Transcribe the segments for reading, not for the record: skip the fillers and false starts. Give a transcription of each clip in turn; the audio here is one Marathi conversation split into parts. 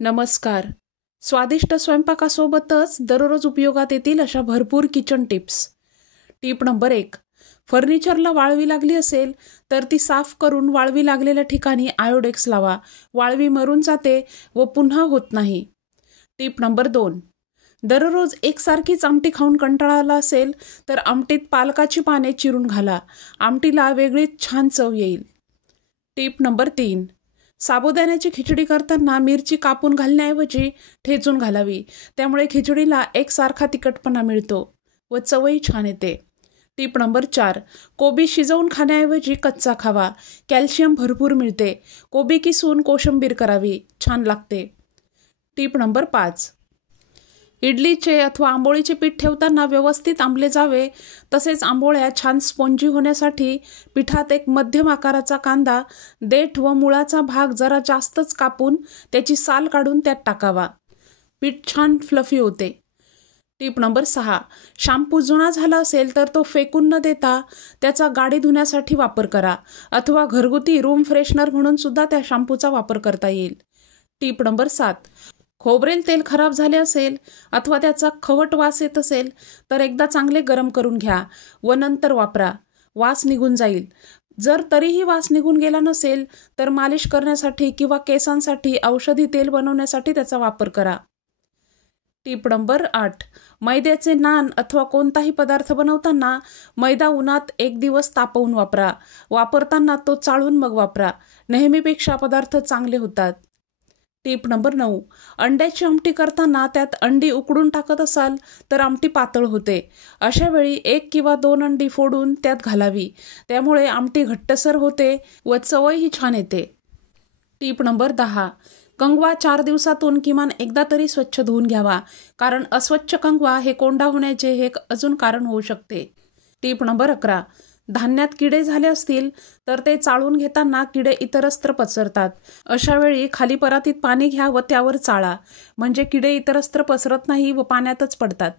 नमस्कार. स्वादिष्ट स्वयंपाकासोबतच दररोज उपयोगात येतील अशा भरपूर किचन टिप्स. Tip number 1. फर्निचरला वाळवी लागली असेल तर ती साफ करून वाळवी लागलेल्या ठिकाणी आयोडेक्स लावा. वाळवी मरून जाते व पुन्हा होत नाही. Tip number 2. दररोज एकसारखीच आमटी खाऊन कंटाळा आला असेल तर आमटीत पालकाची पाने चिरून घाला. आमटीला वेगळीच छान चव येईल. Tip number 3. साबुदाण्याची खिचडी करताना मिरची कापून घालण्याऐवजी ठेचून घालावी. त्यामुळे खिचडीला एकसारखा तिखटपणा मिळतो व चवही छान येते. Tip number 4. कोबी शिजवून खाण्याऐवजी कच्चा खावा. कॅल्शियम भरपूर मिळते. कोबी किसून कोशिंबीर करावी, छान लागते. Tip number 5. इडलीचे अथवा आंबोळीचे पीठ ठेवताना व्यवस्थित आंबले जावे. तसेच आंबोळ्या छान स्पॉन्जी होण्यासाठी पिठात एक मध्यम आकाराचा कांदा, देठ व मुळाचा भाग जरा जास्तच कापून त्याची साल काढून त्यात टाकावा. पीठ छान फ्लफी होते. Tip number 6. शॅम्पू जुना झाला असेल तर तो फेकून न देता त्याचा गाडी धुण्यासाठी वापर करा अथवा घरगुती रूम फ्रेशनर म्हणून सुद्धा त्या शॅम्पूचा वापर करता येईल. Tip number 7. खोबरेल तेल खराब झाले असेल अथवा त्याचा खवट वास येत असेल तर एकदा चांगले गरम करून घ्या व नंतर वापरा. वास निघून जाईल. जर तरीही वास निघून गेला नसेल तर मालिश करण्यासाठी किंवा केसांसाठी औषधी तेल बनवण्यासाठी त्याचा वापर करा. Tip number 8. मैद्याचे नान अथवा कोणताही पदार्थ बनवताना मैदा उन्हात 1 दिवस तापवून वापरा. वापरताना तो चाळून मग वापरा. नेहमीपेक्षा पदार्थ चांगले होतात. Tip number 9. अंड्याची आमटी करताना त्यात अंडी उकडून टाकत असाल तर आमटी पातळ होते. अशा वेळी 1 किंवा 2 अंडी फोडून त्यात घालावी. त्यामुळे आमटी घट्टसर होते व चवही छान येते. Tip number 10. कंगवा 4 दिवसातून किमान एकदा तरी स्वच्छ धुवून घ्यावा. कारण अस्वच्छ कंगवा हे कोंडा होण्याचे हे अजून कारण होऊ शकते. Tip number 11. धान्यात किडे झाले असतील तर ते चाळून घेताना किडे इतरत्र पसरतात. अशा वेळी खाली परातीत पाणी घ्या व त्यावर चाळा. म्हणजे किडे इतरत्र पसरत नाही व पाण्यातच पडतात.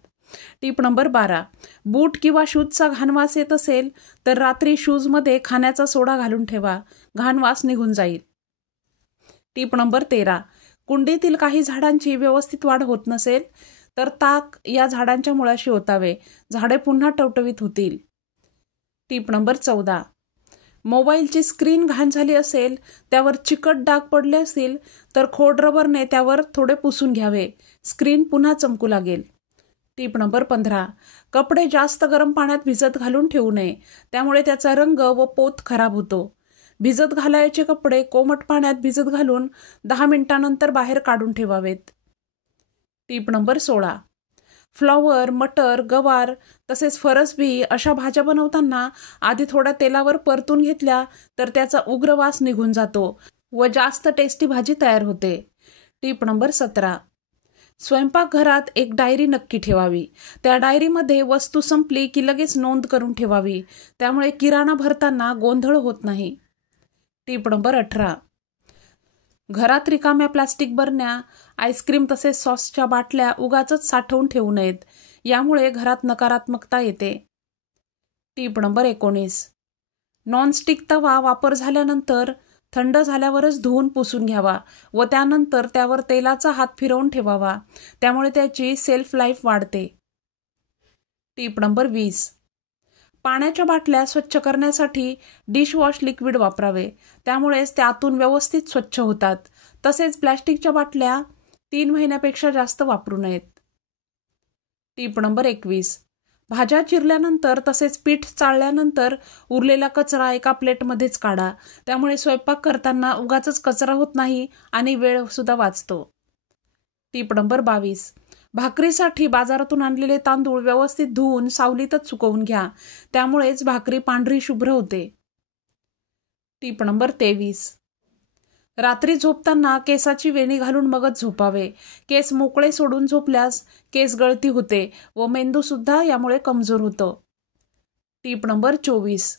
Tip number 12. बूट किंवा शूजचा घाणवास येत असेल तर रात्री शूजमध्ये खाण्याचा सोडा घालून ठेवा. घाणवास निघून जाईल. Tip number 13. कुंडीतील काही झाडांची व्यवस्थित वाढ होत नसेल तर ताक या झाडांच्या मुळाशी ओतावे. झाडे पुन्हा टवटवीत होतील. Tip number 14. मोबाईलची स्क्रीन घाण झाली असेल, त्यावर चिकट डाग पडले असतील तर खोड रबरने त्यावर थोडे पुसून घ्यावे. स्क्रीन पुन्हा चमकू लागेल. Tip number 15. कपडे जास्त गरम पाण्यात भिजत घालून ठेवू नये. त्यामुळे त्याचा रंग व पोत खराब होतो. भिजत घालायचे कपडे कोमट पाण्यात भिजत घालून 10 मिनिटांनंतर बाहेर काढून ठेवावेत. Tip number 16. फ्लॉवर, मटर, गवार तसेच फरसबी अशा भाज्या बनवताना आधी थोड्या तेलावर परतून घेतल्या तर त्याचा उग्र वास निघून जातो व जास्त टेस्टी भाजी तयार होते. Tip number 17. स्वयंपाकघरात एक डायरी नक्की ठेवावी. त्या डायरीमध्ये वस्तू संपली की लगेच नोंद करून ठेवावी. त्यामुळे किराणा भरताना गोंधळ होत नाही. Tip number 18. घरात रिकाम्या प्लास्टिक बरण्या, आईस्क्रीम तसेच सॉसच्या बाटल्या उगाचच साठवून ठेवू नयेत. यामुळे घरात नकारात्मकता येते. Tip number 19. नॉनस्टिक तवा वापर झाल्यानंतर थंड झाल्यावरच धुवून पुसून घ्यावा व त्यानंतर त्यावर तेलाचा हात फिरवून ठेवावा. त्यामुळे त्याची सेल्फ लाईफ वाढते. Tip number 20. पाण्याच्या बाटल्या स्वच्छ करण्यासाठी डिशवॉश लिक्विड वापरावे. त्यामुळेच त्यातून व्यवस्थित स्वच्छ होतात. तसेच प्लॅस्टिकच्या बाटल्या 3 महिन्यापेक्षा जास्त वापरू नयेत. Tip number 21. भाज्या चिरल्यानंतर तसेच पीठ चाळल्यानंतर उरलेला कचरा एका प्लेटमध्येच काढा. त्यामुळे स्वयंपाक करताना उगाचच कचरा होत नाही आणि वेळ सुद्धा वाचतो. Tip number 22. भाकरीसाठी बाजारातून आणलेले तांदूळ व्यवस्थित धुवून सावलीतच सुकवून घ्या. त्यामुळेच भाकरी पांढरी शुभ्र होते. Tip number 23. रात्री झोपताना केसाची वेणी घालून मगच झोपावे. केस मोकळे सोडून झोपल्यास केस गळती होते व मेंदू सुद्धा यामुळे कमजोर होतो. Tip number 24.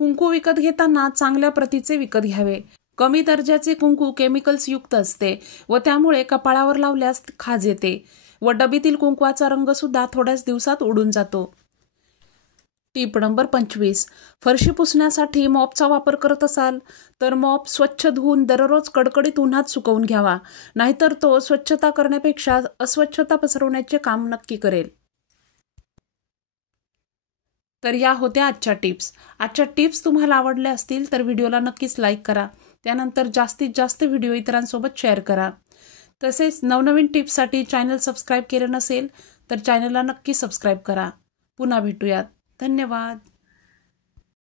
कुंकू विकत घेताना चांगल्या प्रतीचे विकत घ्यावे. कमी दर्जाचे कुंकू केमिकल्स युक्त असते व त्यामुळे कपाळावर लावल्यास खाज येते व डबीतील कुंकवाचा रंग सुद्धा थोड्याच दिवसात उडून जातो. टीप नंबर 25. फरशी पुसण्यासाठी मॉपचा वापर करत असाल तर मॉप स्वच्छ धुवून दररोज कडकडीत उन्हात सुकवून घ्यावा, नाहीतर तो स्वच्छता करण्यापेक्षा अस्वच्छता पसरवण्याचे काम नक्की करेल. तर या होत्या आजच्या टिप्स. आजच्या टिप्स तुम्हाला आवडल्या असतील तर व्हिडिओला नक्कीच लाईक करा. त्यानंतर जास्तीत जास्त व्हिडिओ इतरांसोबत शेअर करा. तसेच नवनवीन टिप्ससाठी चॅनल सबस्क्राईब केलं नसेल तर चॅनलला नक्की सबस्क्राईब करा. पुन्हा भेटूयात. धन्यवाद.